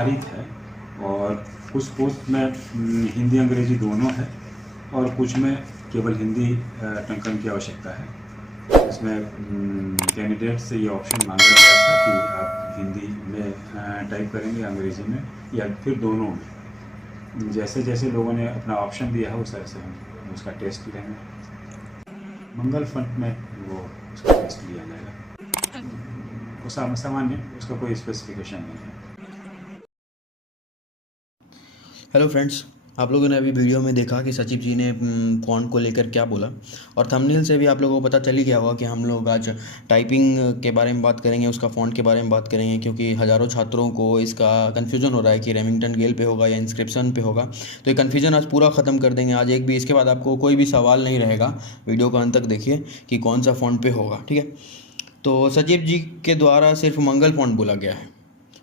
आधारित है और कुछ पोस्ट में हिंदी अंग्रेजी दोनों है और कुछ में केवल हिंदी टंकन की आवश्यकता है। इसमें कैंडिडेट से ये ऑप्शन मांगा गया था कि आप हिंदी में टाइप करेंगे अंग्रेजी में या फिर दोनों में। जैसे जैसे लोगों ने अपना ऑप्शन दिया है उस तरह से हम उसका टेस्ट लेंगे। मंगल फंड में वो उसका टेस्ट लिया जाएगा। वो सामान्य, उसका कोई स्पेसिफिकेशन नहीं है। हेलो फ्रेंड्स, आप लोगों ने अभी वीडियो में देखा कि सचिव जी ने फ़ॉन्ट को लेकर क्या बोला और थंबनेल से भी आप लोगों को पता चल ही गया होगा कि हम लोग आज टाइपिंग के बारे में बात करेंगे, उसका फ़ॉन्ट के बारे में बात करेंगे, क्योंकि हज़ारों छात्रों को इसका कन्फ्यूजन हो रहा है कि रेमिंगटन गेल पे होगा या इंस्क्रिप्शन पे होगा। तो ये कन्फ्यूजन आज पूरा ख़त्म कर देंगे आज एक भी, इसके बाद आपको कोई भी सवाल नहीं रहेगा। वीडियो को अंत तक देखिए कि कौन सा फ़ॉन्ट पे होगा, ठीक है। तो सचिव जी के द्वारा सिर्फ मंगल फ़ॉन्ट बोला गया है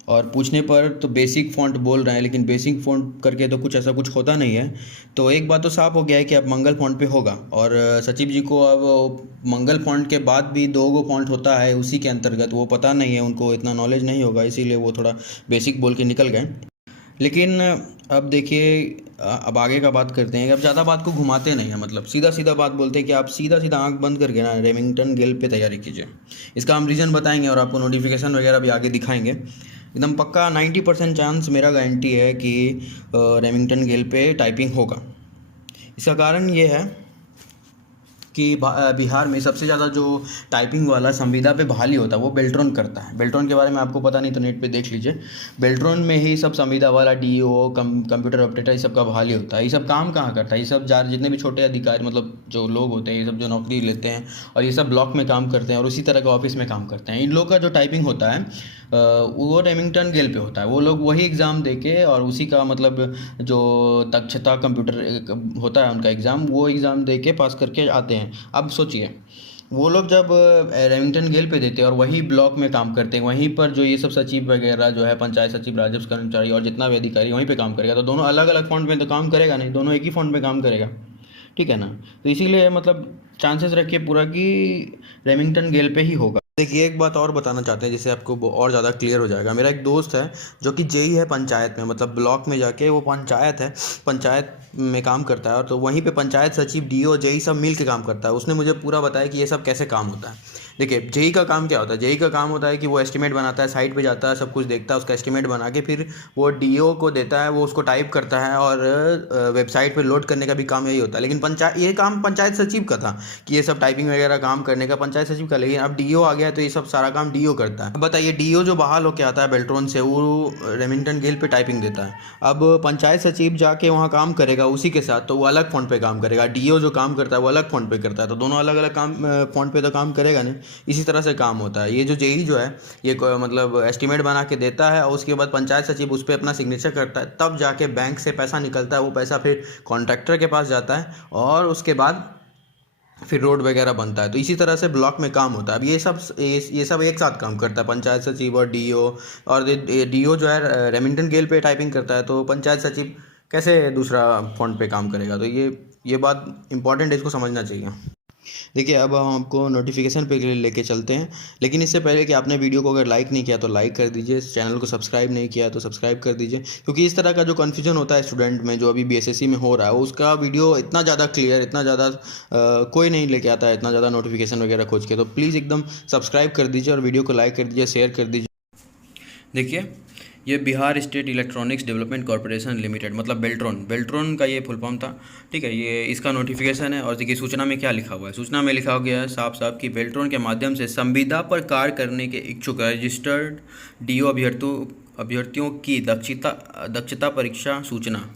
और पूछने पर तो बेसिक फ़ॉन्ट बोल रहे हैं, लेकिन बेसिक फ़ॉन्ट करके तो कुछ ऐसा कुछ होता नहीं है। तो एक बात तो साफ़ हो गया है कि अब मंगल फ़ॉन्ट पे होगा और सचिव जी को अब मंगल फ़ॉन्ट के बाद भी दो गो फ़ॉन्ट होता है उसी के अंतर्गत, वो पता नहीं है, उनको इतना नॉलेज नहीं होगा, इसीलिए वो थोड़ा बेसिक बोल के निकल गए। लेकिन अब देखिए, अब आगे का बात करते हैं कि अब ज़्यादा बात को घुमाते नहीं हैं, मतलब सीधा सीधा बात बोलते हैं कि आप सीधा सीधा आंख बंद करके ना रेमिंगटन गेल पे तैयारी कीजिए। इसका हम रीज़न बताएंगे और आपको नोटिफिकेशन वगैरह भी आगे दिखाएंगे। एकदम पक्का 90% चांस मेरा गारंटी है कि रेमिंगटन गेल पे टाइपिंग होगा। इसका कारण ये है कि बिहार में सबसे ज़्यादा जो टाइपिंग वाला संविदा पे बहाली होता है वो बेल्ट्रॉन करता है। बेल्ट्रॉन के बारे में आपको पता नहीं तो नेट पे देख लीजिए। बेल्ट्रॉन में ही सब संविदा वाला डीओ कंप्यूटर ऑपरेटर ये सब का बहाली होता है। ये सब काम कहाँ करता है? ये सब जितने भी छोटे अधिकारी मतलब जो लोग होते हैं, ये सब जो नौकरी लेते हैं और ये सब ब्लॉक में काम करते हैं और उसी तरह के ऑफिस में काम करते हैं, इन लोग का जो टाइपिंग होता है वो रेमिंगटन गेल पे होता है। वो लोग वही एग्ज़ाम दे के और उसी का मतलब जो दक्षता कंप्यूटर होता है उनका एग्ज़ाम, वो एग्ज़ाम दे के पास करके आते हैं। अब सोचिए, वो लोग जब रेमिंगटन गेल पे देते हैं और वही ब्लॉक में काम करते हैं, वहीं पर जो ये सब सचिव वगैरह जो है, पंचायत सचिव, राजस्व कर्मचारी और जितना भी अधिकारी वहीं पे काम करेगा, तो दोनों अलग अलग फ़ॉन्ट में तो काम करेगा नहीं, दोनों एक ही फ़ॉन्ट में काम करेगा, ठीक है ना। तो इसीलिए मतलब चांसेस रखिए पूरा कि रेमिंगटन गेल पे ही होगा। देखिए, एक बात और बताना चाहते हैं जिससे आपको और ज़्यादा क्लियर हो जाएगा। मेरा एक दोस्त है जो कि जेई है पंचायत में, मतलब ब्लॉक में जाके वो पंचायत है, पंचायत में काम करता है और तो वहीं पे पंचायत सचिव, डीओ, जेई सब मिल के काम करता है। उसने मुझे पूरा बताया कि ये सब कैसे काम होता है। देखिए, जेई का काम क्या होता है? जेई का काम होता है कि वो एस्टिमेट बनाता है, साइट पे जाता है, सब कुछ देखता है, उसका एस्टिमेट बना के फिर वो डीओ को देता है, वो उसको टाइप करता है और वेबसाइट पे लोड करने का भी काम यही होता है। लेकिन ये काम पंचायत सचिव का था कि ये सब टाइपिंग वगैरह काम करने का पंचायत सचिव का, लेकिन अब डीओ आ गया तो ये सब सारा काम डीओ करता है। अब बताइए, डीओ जो बहाल होकर आता है बेल्ट्रॉन से, वो रेमिंगटन गेल पे टाइपिंग देता है। अब पंचायत सचिव जाके वहाँ काम करेगा उसी के साथ, तो वो अलग फ़ॉन्ट पे काम करेगा। डीओ जो काम करता है वो अलग फ़ॉन्ट पे करता है, तो दोनों अलग अलग काम फ़ॉन्ट पे तो काम करेगा नहीं। इसी तरह से काम होता है। ये जो जेई जो है, ये मतलब एस्टिमेट बना के देता है और उसके बाद पंचायत सचिव उस पर अपना सिग्नेचर करता है, तब जाके बैंक से पैसा निकलता है। वो पैसा फिर कॉन्ट्रैक्टर के पास जाता है और उसके बाद फिर रोड वगैरह बनता है। तो इसी तरह से ब्लॉक में काम होता है। अब ये सब एक साथ काम करता है, पंचायत सचिव और डीओ। और डीओ जो है रेमिंगटन गेल पे टाइपिंग करता है, तो पंचायत सचिव कैसे दूसरा फ़ॉन्ट पे काम करेगा? तो ये बात इंपॉर्टेंट है, इसको समझना चाहिए। देखिए, अब हम आपको नोटिफिकेशन पे लेके चलते हैं, लेकिन इससे पहले कि आपने वीडियो को अगर लाइक नहीं किया तो लाइक कर दीजिए, चैनल को सब्सक्राइब नहीं किया तो सब्सक्राइब कर दीजिए, क्योंकि इस तरह का जो कन्फ्यूजन होता है स्टूडेंट में जो अभी बीएसएससी में हो रहा है, उसका वीडियो इतना ज़्यादा क्लियर, इतना ज़्यादा कोई नहीं लेके आता है इतना ज़्यादा नोटिफिकेशन वगैरह खोज के। तो प्लीज़ एकदम सब्सक्राइब कर दीजिए और वीडियो को लाइक कर दीजिए, शेयर कर दीजिए। देखिए, ये Bihar state electronics development corporation limited, मतलब बेल्ट्रॉन का ये फुल फॉर्म था, ठीक है। ये इसका नोटिफिकेशन है और देखिए सूचना में क्या लिखा हुआ है। सूचना में लिखा गया है साफ साफ कि बेल्ट्रॉन के माध्यम से संविदा पर कार्य करने के इच्छुक रजिस्टर्ड डीओ अभ्यर्थियों की दक्षता परीक्षा सूचना,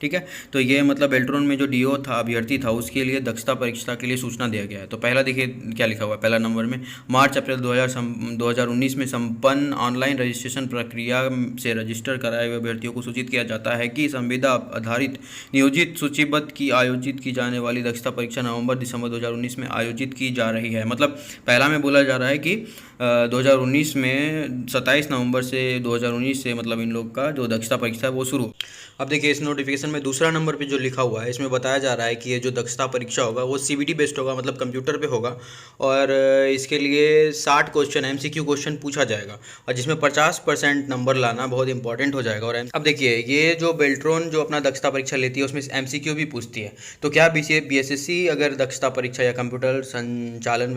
ठीक है। तो ये मतलब बेल्ट्रॉन में जो डीओ था, अभ्यर्थी था, उसके लिए दक्षता परीक्षा के लिए सूचना दिया गया है। तो पहला देखिए क्या लिखा हुआ है, पहला नंबर में, मार्च अप्रैल 2019 में संपन्न ऑनलाइन रजिस्ट्रेशन प्रक्रिया से रजिस्टर कराए हुए अभ्यर्थियों को सूचित किया जाता है कि संविदा आधारित नियोजित सूचीबद्ध की आयोजित की जाने वाली दक्षता परीक्षा नवंबर दिसंबर 2019 में आयोजित की जा रही है। मतलब पहला में बोला जा रहा है कि 2019 में 27 नवंबर से 2019 से मतलब इन लोग का जो दक्षता परीक्षा है वो शुरू। अब देखिए, इस नोटिफिकेशन ऑप्शन में दूसरा नंबर पे जो लिखा हुआ है, इसमें बताया जा रहा है कि ये जो दक्षता परीक्षा होगा वो CBT बेस्ड होगा, मतलब कंप्यूटर पे होगा। और इसके लिए 60 क्वेश्चन MCQ क्वेश्चन पूछा जाएगा, और जिसमें 50% नंबर लाना बहुत इंपॉर्टेंट हो जाएगा। और अब देखिए, ये जो बेल्ट्रॉन जो अपना दक्षता परीक्षा लेती है उसमें MCQ भी पूछती है। तो क्या BSSC अगर दक्षता परीक्षा या कंप्यूटर संचालन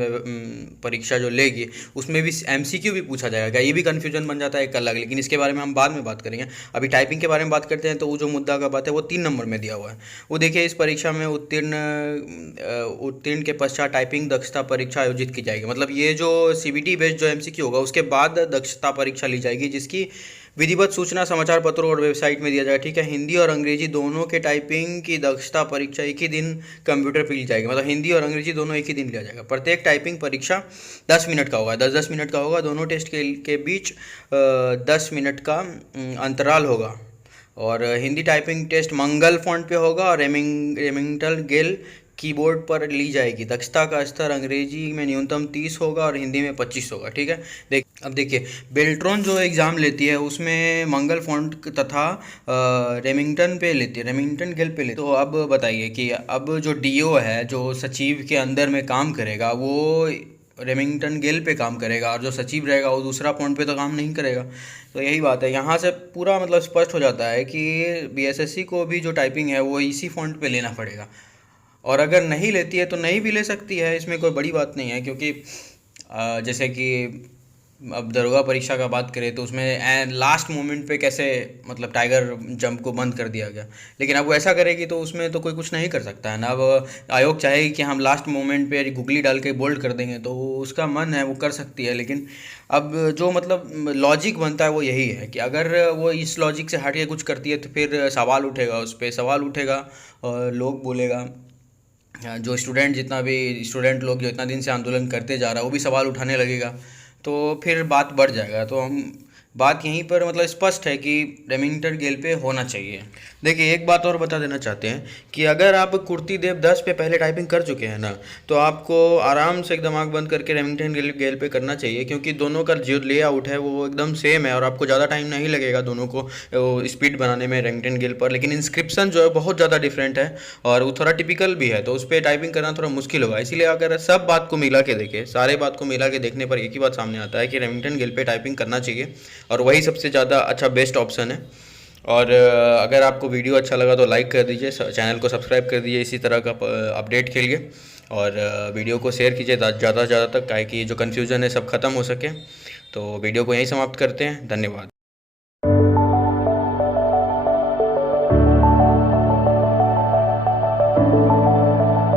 परीक्षा जो लेगी उसमें भी MCQ भी पूछा जाएगा? ये भी कन्फ्यूजन बन जाता है एक अलग, लेकिन इसके बारे में हम बाद में बात करेंगे। अभी टाइपिंग के बारे में बात करते हैं। तो वो जो मुद्दा का बात है वो 3 नंबर में दिया हुआ है। वो देखिए, इस परीक्षा में उत्तीर्ण के पश्चात टाइपिंग दक्षता परीक्षा आयोजित की जाएगी। मतलब ये जो CBT बेस्ड जो MCQ होगा उसके बाद दक्षता परीक्षा ली जाएगी, जिसकी विधिवत सूचना समाचार पत्रों और वेबसाइट में दिया जाएगा। ठीक है, हिंदी और अंग्रेजी दोनों के टाइपिंग की दक्षता परीक्षा एक ही दिन कंप्यूटर पर ली जाएगी। मतलब हिंदी और अंग्रेजी दोनों एक ही दिन लिया जाएगा। प्रत्येक टाइपिंग परीक्षा 10 मिनट का होगा, 10-10 मिनट का होगा। दोनों टेस्ट के बीच 10 मिनट का अंतराल होगा। और हिंदी टाइपिंग टेस्ट मंगल फॉन्ट पे होगा और रेमिंगटन गेल कीबोर्ड पर ली जाएगी। दक्षता का स्तर अंग्रेजी में न्यूनतम 30 होगा और हिंदी में 25 होगा। ठीक है, अब देखिए, बेल्ट्रॉन जो एग्ज़ाम लेती है उसमें मंगल फॉन्ट तथा रेमिंगटन पे लेती है, रेमिंगटन गेल पे लेती है। तो अब बताइए कि अब जो DO है, जो सचिव के अंदर में काम करेगा, वो रेमिंगटन गेल पे काम करेगा, और जो सचिव रहेगा वो दूसरा फॉन्ट पे तो काम नहीं करेगा। तो यही बात है, यहाँ से पूरा मतलब स्पष्ट हो जाता है कि BSSC को भी जो टाइपिंग है वो इसी फॉन्ट पे लेना पड़ेगा। और अगर नहीं लेती है तो नहीं भी ले सकती है, इसमें कोई बड़ी बात नहीं है। क्योंकि जैसे कि अब दरोगा परीक्षा का बात करें तो उसमें लास्ट मोमेंट पे कैसे मतलब टाइगर जंप को बंद कर दिया गया, लेकिन अब वो ऐसा करेगी तो उसमें तो कोई कुछ नहीं कर सकता है ना। अब आयोग चाहेगी कि हम लास्ट मोमेंट पे गुगली डाल के बोल्ड कर देंगे तो उसका मन है वो कर सकती है। लेकिन अब जो मतलब लॉजिक बनता है वो यही है कि अगर वो इस लॉजिक से हट के कुछ करती है तो फिर सवाल उठेगा, उस पर सवाल उठेगा और लोग बोलेगा, जो स्टूडेंट लोग जो इतना दिन से आंदोलन करते जा रहा है वो भी सवाल उठाने लगेगा, तो फिर बात बढ़ जाएगा। तो हम बात यहीं पर मतलब स्पष्ट है कि रेमिंगटन गेल पे होना चाहिए। देखिए, एक बात और बता देना चाहते हैं कि अगर आप कुर्ती देव 10 पे पहले टाइपिंग कर चुके हैं ना, तो आपको आराम से एकदम आँख बंद करके रेमिंगटन गेल पे करना चाहिए, क्योंकि दोनों का जो लेआउट है वो एकदम सेम है और आपको ज़्यादा टाइम नहीं लगेगा दोनों को स्पीड बनाने में रेमिंगटन गेल पर। लेकिन इंस्क्रिप्शन जो है बहुत ज़्यादा डिफरेंट है और वो थोड़ा टिपिकल भी है, तो उस पर टाइपिंग करना थोड़ा मुश्किल होगा। इसीलिए अगर सब बात को मिला के देखें, सारे बात को मिला के देखने पर एक ही बात सामने आता है कि रेमिंगटन गेल पे टाइपिंग करना चाहिए, और वही सबसे ज़्यादा अच्छा बेस्ट ऑप्शन है। और अगर आपको वीडियो अच्छा लगा तो लाइक कर दीजिए, चैनल को सब्सक्राइब कर दीजिए इसी तरह का अपडेट के लिए, और वीडियो को शेयर कीजिए ज़्यादा से ज़्यादा तक, ताकि जो कन्फ्यूज़न है सब खत्म हो सके। तो वीडियो को यहीं समाप्त करते हैं। धन्यवाद।